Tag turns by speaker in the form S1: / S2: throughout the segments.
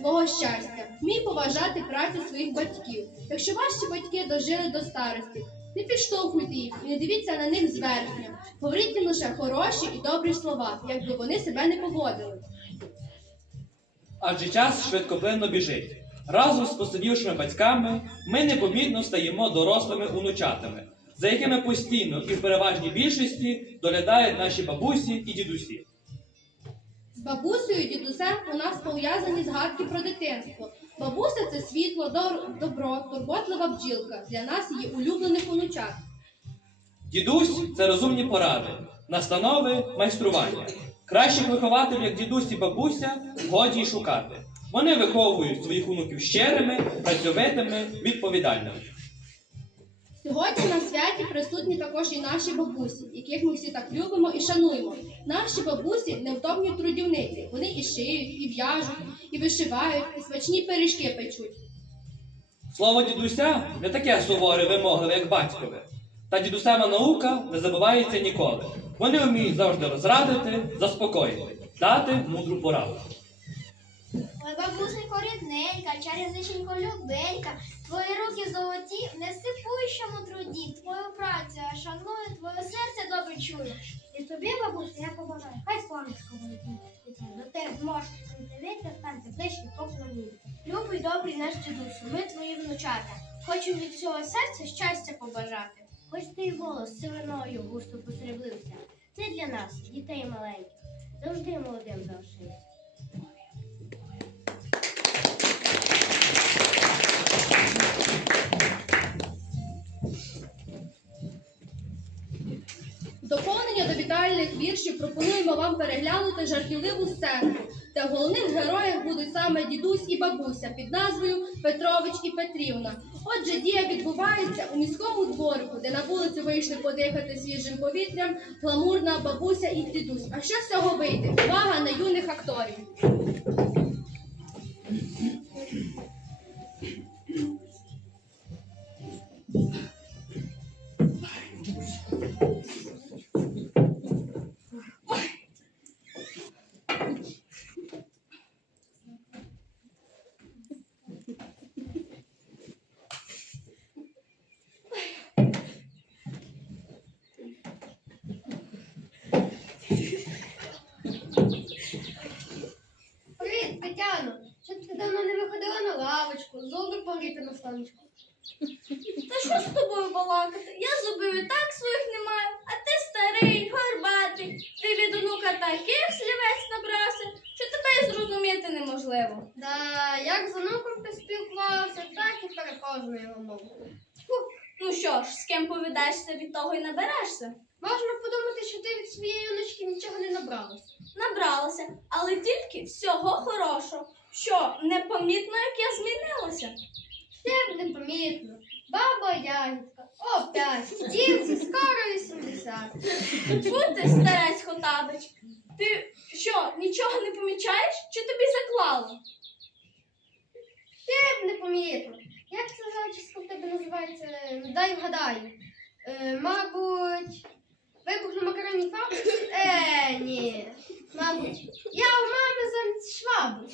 S1: твого щастя. Вмій поважати працю своїх батьків. Якщо ваші батьки дожили до старості, не підштовхуйте їх і не дивіться на них зверхньо. Говоріть їм лише хороші і добрі слова, як би вони себе не поводили.
S2: Адже час швидкоплинно біжить. Разом з посидівшими батьками ми непомітно стаємо дорослими онучатами, за якими постійно і в переважній більшості доглядають наші бабусі і дідусі.
S1: Бабусею і дідусем у нас пов'язані згадки про дитинство. Бабуся це світло, добро, турботлива бджілка. Для нас її улюблених онучат.
S2: Дідусь це розумні поради, настанови, майстрування. Кращих вихователів, як дідусь і бабуся, годі й шукати. Вони виховують своїх онуків щирими, працьовитими, відповідальними.
S1: Сьогодні на святі присутні також і наші бабусі, яких ми всі так любимо і шануємо. Наші бабусі невтомні трудівниці. Вони і шиють, і в'яжуть, і вишивають, і смачні пиріжки печуть.
S2: Слово дідуся не таке суворе, вимогливе, як батькове. Та дідусева наука не забувається ніколи. Вони вміють завжди розрадити, заспокоїти, дати мудру пораду.
S3: Ой, бабусенько рідненька, чарівниченько любенька, твої руки золоті в несипуючому труді, твою працю я шаную, твоє серце добре чую. І тобі, бабуся, я побажаю, хай сонечко дитя, до тебе зможеш дивитися, станьте ближче поклоніться. Любий, добрий наш дідусю, ми твої внучата, хочу від всього серця щастя побажати. Хоч твій голос сивиною густо посріблився, ти для нас, дітей маленьких, завжди молодим залишився.
S1: Доповнення віршів пропонуємо вам переглянути жартівливу сценку, де в головних героях будуть саме дідусь і бабуся під назвою Петрович і Петрівна. Отже, дія відбувається у міському дворику, де на вулицю вийшли подихати свіжим повітрям гламурна бабуся і дідусь. А що з цього вийде? Увага на юних акторів!
S3: Привіт, Тетяно! Що ти давно не виходила на лавочку, зуби погріти на сонечку? Та що з тобою балакати? Я зубів і так своїх не маю, а ти старий, горбатий. Ти від онука таких слівець набрався, що тебе й зрозуміти неможливо.
S4: Да, як з онуком ти спілкувався, так і перехожу на його мову.
S3: Ну що ж, з ким повідаєшся, від того й наберешся.
S4: Можна подумати, що ти від своєї онучки нічого не набралася.
S3: Набралася, але тільки всього хорошого. Що, непомітно, як я змінилася?
S4: Все б непомітно. Баба ягідка, опять, стілці, скоро 80.
S3: Тьфу ти, старець Хотабич. Ти що, нічого не помічаєш? Чи тобі заклало?
S4: Все б непомітно. Як це зачіска в тебе називається? Дай вгадаю. Е, мабуть, вибух на макаронній фабриці? Е, ні. Мабуть, я у мами замість швабри.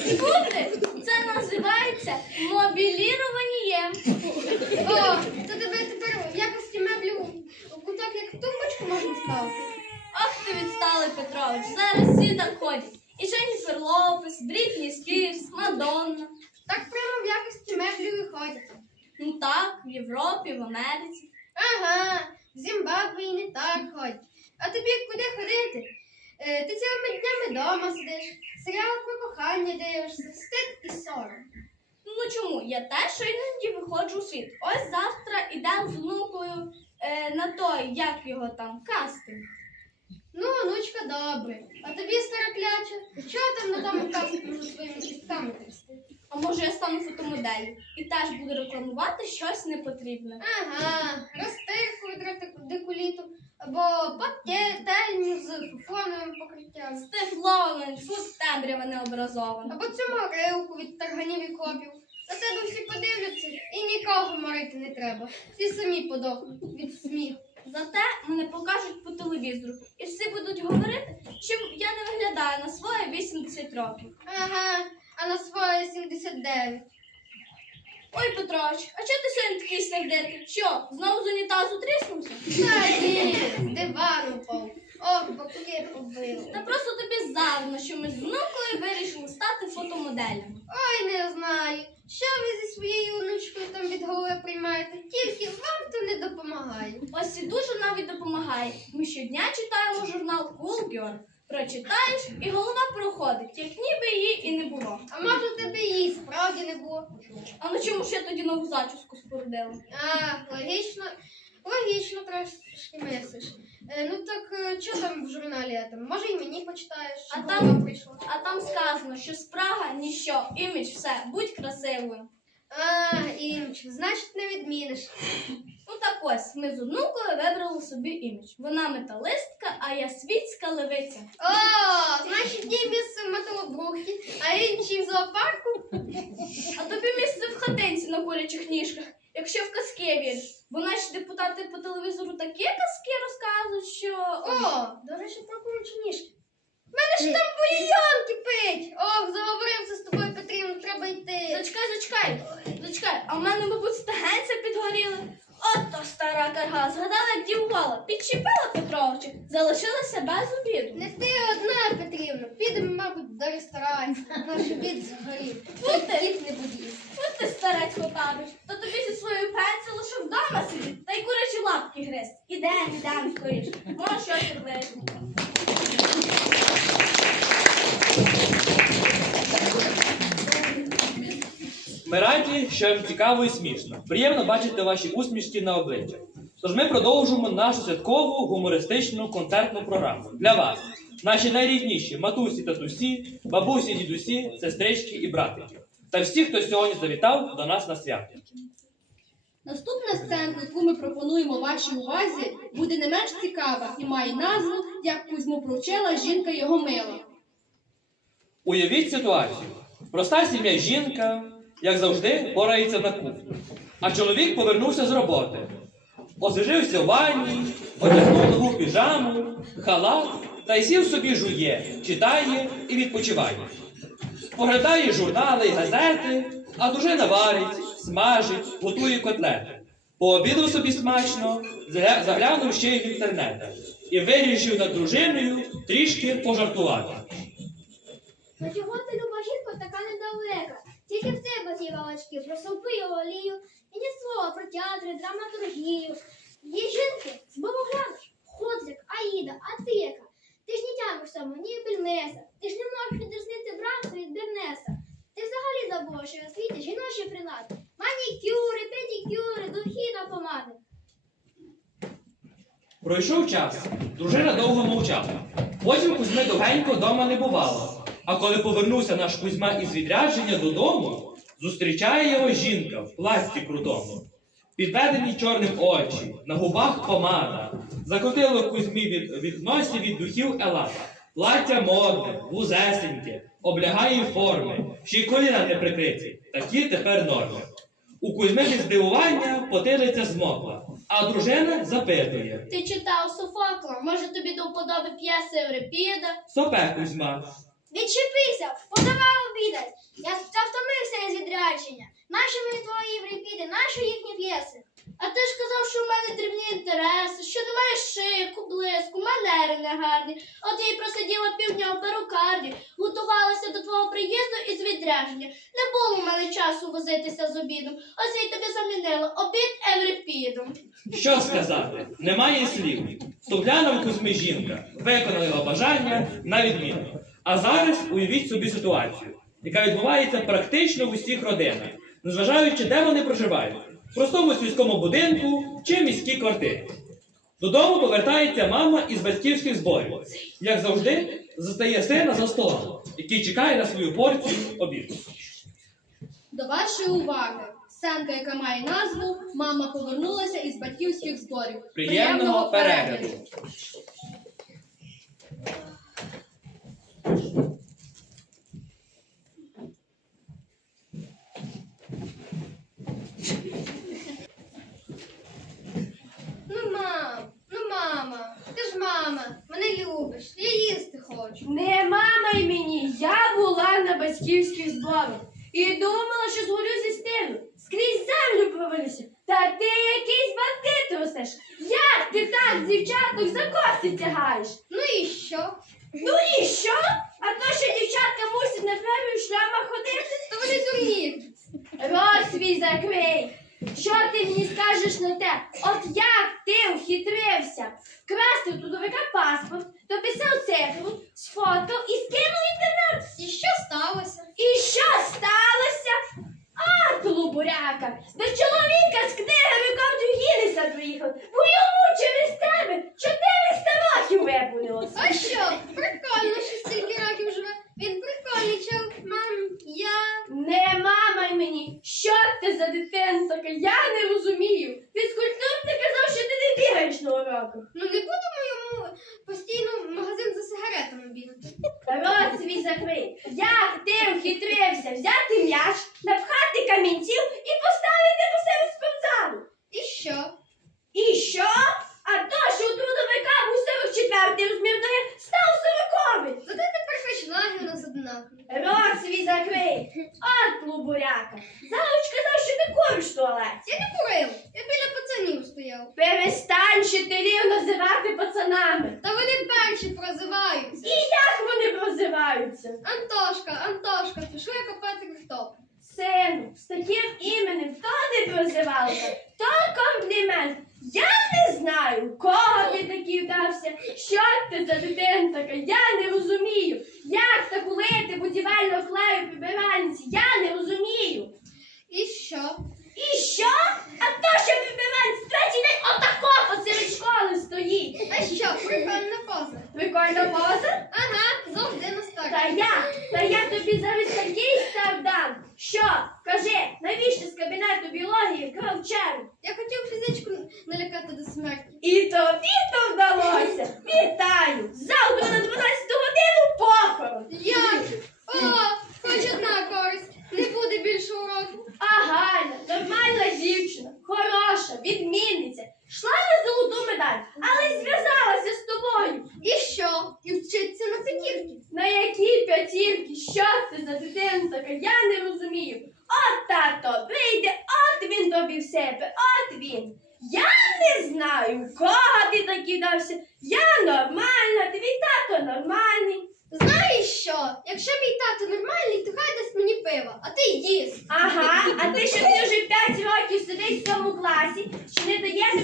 S3: Тьфу ти, це називається мобіліруванням.
S4: О, то тебе тепер в якості меблів у куток як тумбочку можна ставити.
S3: Ах ти відсталий Петрович, зараз всі так ходять. І Дженніфер Лопес, Брітні Спірс, Мадонна.
S4: Так прямо в якості меблів і ходять.
S3: Ну так, в Європі, в Америці.
S4: Ага, в Зімбабве і не так ходять. А тобі куди ходити? Е, ти цілими днями вдома сидиш, серіал про стид і сором.
S3: Ну чому? Я теж іноді виходжу у світ. Ось завтра ідемо з внукою е, на той, як його там, кастинг.
S4: Ну, онучка, добре. А тобі стара кляча, чого там на тому кастингу своїми кістками трясти?
S3: А може я стану фотомоделлю і теж буду рекламувати щось непотрібне.
S4: Ага, розтирку декуліту, або пательню з фоновим покриттям.
S3: Стефловен, фут темрява необразована.
S4: Або цю морилку від тарганів і копів. На тебе всі подивляться і нікого морити не треба. Всі самі подохнуть від сміху.
S3: Зате мене покажуть по телевізору, і всі будуть говорити, що я не виглядаю на своє 80 років.
S4: Ага, а на своє 79.
S3: Ой, Петрович, а чого ти сьогодні такий сердитий? Що, знову з унітазу тріснувся?
S4: Та ні, з дивану впав. Ох, боки побили.
S3: Та просто тобі завно, що ми з внукою вирішили стати фотомоделями.
S4: Ой, не знаю. Що ви зі своєю онучкою там від голови приймаєте? Тільки вам то не допомагає.
S3: Ось і дуже навіть допомагає. Ми щодня читаємо журнал Cool Girl. Прочитаєш, і голова проходить, як ніби її і не було.
S4: А може в тебе її справді не було?
S3: А на чому я тоді нову зачіску спорудила?
S4: А, логічно, логічно трошки мислиш. Е, ну так е, що там в журналі? Там? Може і мені почитаєш?
S3: А там-
S4: прийшла.
S3: А там сказано, що спрага ніщо, імідж все, будь красивою.
S4: А, імч, значить не відміниш.
S3: Ну так ось, ми з онукою вибрали собі імідж. Вона металистка, а я світська левиця.
S4: О, значить їй місце в металобрухті, а інші в зоопарку.
S3: А тобі місце в хатинці на курячих ніжках, якщо в казки віриш. Бо наші депутати по телевізору такі казки розказують, що.
S4: О, до речі, про курячі ніжки. В мене ж там бульйон кипить. Ох, заговорився з тобою, Петрівна, треба йти.
S3: Зачекай, зачекай, зачекай, а в мене, мабуть, стагенця підгоріли. От то стара карга, згадала, як дівувала, підчепила Петровича, залишилася без обіду.
S4: Не ти одна, Петрівна. Підемо, мабуть, до ресторану. Наш обід згорів.
S3: Фу ти.
S4: Кіт не будів.
S3: Ось ти старецько Хотабич, то тобі зі своєю пенсією лише вдома сидить, та й курячі лапки гризти. Ідем, ідем скоріш. Може, щось відлежить.
S2: Ми раді, що вам цікаво і смішно. Приємно бачити ваші усмішки на обличчях. Тож ми продовжуємо нашу святкову гумористичну концертну програму для вас, наші найрідніші матусі, татусі, бабусі, дідусі, сестрички і братики. Та всі, хто сьогодні завітав до нас на свято.
S3: Наступна сценка, яку ми пропонуємо вашій увазі, буде не менш цікава і має назву Як Кузьму провчила жінка його мила.
S2: Уявіть ситуацію. Проста сім'я жінка, як завжди, порається на кухні. А чоловік повернувся з роботи. Освіжився в ванні, одягнув нову піжаму, халат та й сів собі жує, читає і відпочиває. Поглядає журнали й газети, а дружина варить, смажить, готує котлети. Пообідав собі смачно, заглянув ще й в інтернет і вирішив над дружиною трішки пожартувати.
S5: Ну чого ти, люба жінко, така недалека? Тільки в тебе ті галочки про сопи і олію, і ні слова про театри, драматургію. Є жінки, з Богу глянеш, Аїда, а ти ж не тямишся мені більнеса, ти ж не можеш відрізнити бранку від бернеса. Ти взагалі забула, що на жіночі прилади. Манікюри, педикюри, духи та помади.
S2: Пройшов час. Дружина довго мовчала. Потім Кузьми довгенько вдома не бувало. А коли повернувся наш Кузьма із відрядження додому, зустрічає його жінка в пласті крутому. Підведені чорним очі, на губах помада. Закотило Кузьмі від, від носі від духів елата. Плаття модне, вузесеньке, облягає форми, ще й коліна не прикриті. Такі тепер норми. У Кузьми від здивування потилиця змокла, а дружина запитує.
S3: Ти читав Софокла, може тобі до вподоби п'єси Еврипіда?
S2: Сопе Кузьма.
S5: Відчепися, подавай обідать. Я втомився із відрядження. Наші мені твої єврипіди, наші їхні п'єси.
S3: А ти ж казав, що в мене дрібні інтереси, що немає шику, блиску, манери негарні. От я й просиділа півдня у перукарні, готувалася до твого приїзду із відрядження. Не було в мене часу возитися з обідом. Ось я й тобі замінила обід Еврипідом.
S2: Що сказати? Немає слів. Стугляна в Кузьми жінка, виконала бажання на відміну. А зараз уявіть собі ситуацію, яка відбувається практично в усіх родинах, незважаючи, де вони проживають, в простому сільському будинку чи міській квартирі. Додому повертається мама із батьківських зборів. Як завжди, застає сина за столом, який чекає на свою порцію обіду.
S3: До вашої уваги. Сценка, яка має назву Мама повернулася із батьківських зборів.
S2: Приємного перегляду!
S4: Ну, мам, ну мама, ти ж мама, мене любиш, я їсти хочу.
S6: Не мамай мені, я була на батьківських зборах і думала, що згорю зі стину. Скрізь землю провалюся. Та ти якийсь бандит ростеш. Як ти так з дівчаток за коси тягаєш?
S5: Ну і що?
S6: Ну і що? А то, що дівчатка мусять на праві в шлямах ходити,
S5: То вони дурні.
S6: рот свій закрий. Що ти мені скажеш на те? От як ти вхитрився красти у трудовика паспорт, дописав цифру, сфоткав і скинув інтернет?
S5: І що сталося?
S6: І що сталося? А, клубуряка, до чоловіка з книгами до Гіннеса приїхав,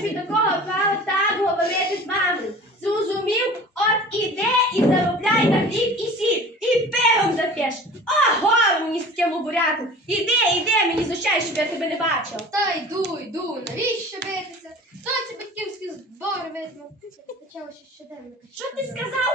S6: тобі такого права так говорити з мамою. Зрозумів? От іде і заробляй на хліб і сіль, і пивом зап'єш. Ого, мені з таким буряку. Іди, іди, мені знущай, щоб я тебе не бачив.
S5: Та йду, йду, навіщо битися? Хто ці батьківські збори візьме? Почало ще щоденно.
S6: Що ти сказав?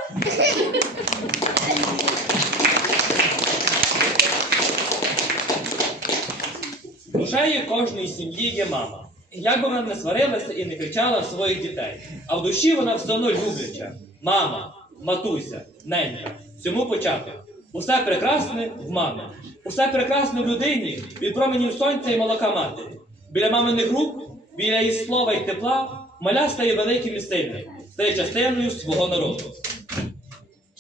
S2: Душею кожної сім'ї є мама. Як би вона не сварилася і не кричала своїх дітей, а в душі вона все одно любляча. Мама, матуся, ненька. Цьому початок. Усе прекрасне в мамі. Усе прекрасне в людині від променів сонця і молока матері. Біля маминих рук, біля її слова і тепла, маля стає великим і сильним, стає частиною свого народу.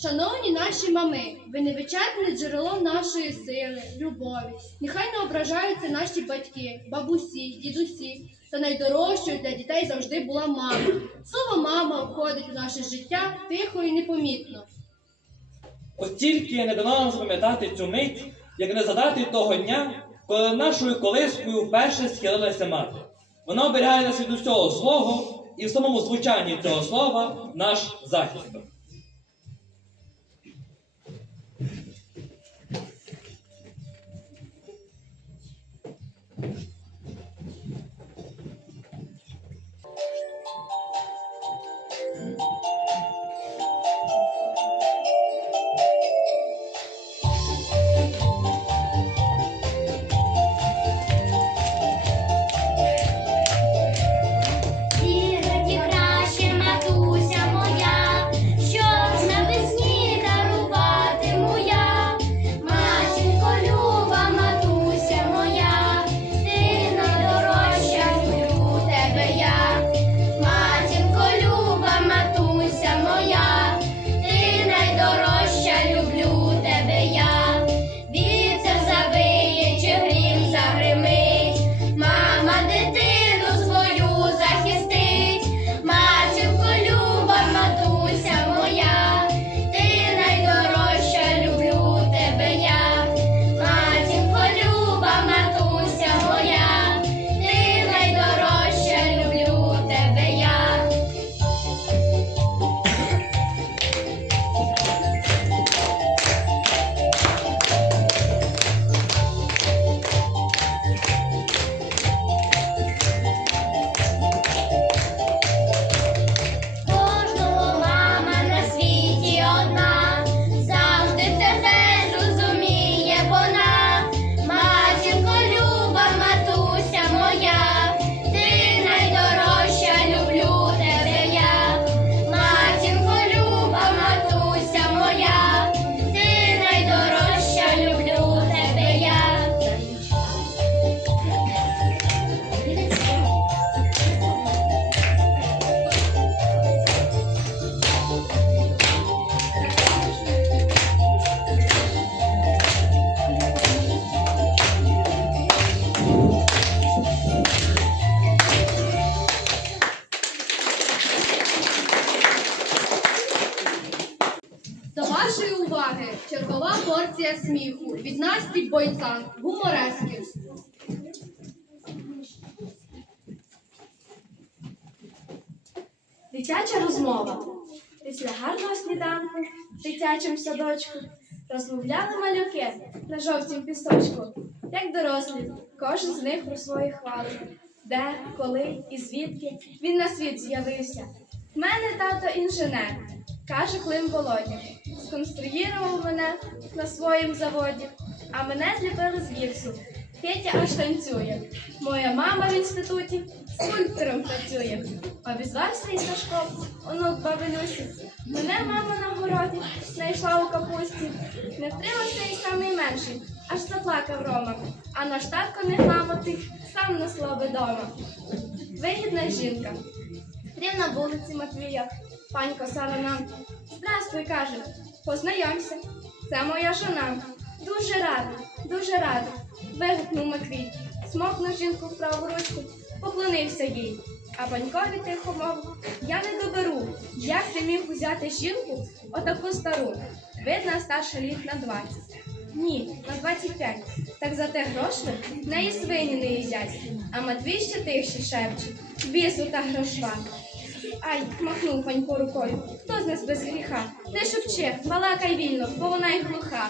S1: Шановні наші мами, ви невичерпне джерело нашої сили, любові. Нехай не ображаються наші батьки, бабусі, дідусі. Та найдорожчою для дітей завжди була мама. Слово мама входить у наше життя тихо і непомітно.
S2: От тільки не дано нам запам'ятати цю мить, як не згадати того дня, коли нашою колискою вперше схилилася мати. Вона оберігає нас від усього злого, і в самому звучанні цього слова наш захист.
S1: Сміху від Насті Бойцан, гуморески.
S3: Дитяча розмова. Після гарного сніданку в дитячому садочку розмовляли малюки на жовтім пісочку, як дорослі, кожен з них про свої хвали. Де, коли і звідки він на світ з'явився. В мене тато інженер, каже Клим Володя. Сконструював мене на своїм заводі, а мене зліпили з гіпсу. Петя аж танцює. Моя мама в інституті скульптором працює. Обізвався і Сашко, онук баби Люсі. Мене мама на городі знайшла у капусті. Не втримався і самий менший, аж заплакав Рома. А наш татко не грамотний, сам на слаби дома. Вигідна жінка. Стрів на вулиці Матвія. Панько Сара нам. Здравствуй, каже. Познайомся. Це моя жона. Дуже радий, дуже радий. Вигукнув Матвій. Смокнув жінку в праву ручку, поклонився їй. А панькові тихо мовив, я не доберу, як ти міг взяти жінку, отаку стару. Видно, старша літ на 20. Ні, на 25. Так за те грошви в неї свині не їдять. А Матвій ще тихше шепче. Бісу та грошва. Ай, махнув панько рукою. Хто з нас без гріха? Не шепче, балакай вільно, бо вона й глуха.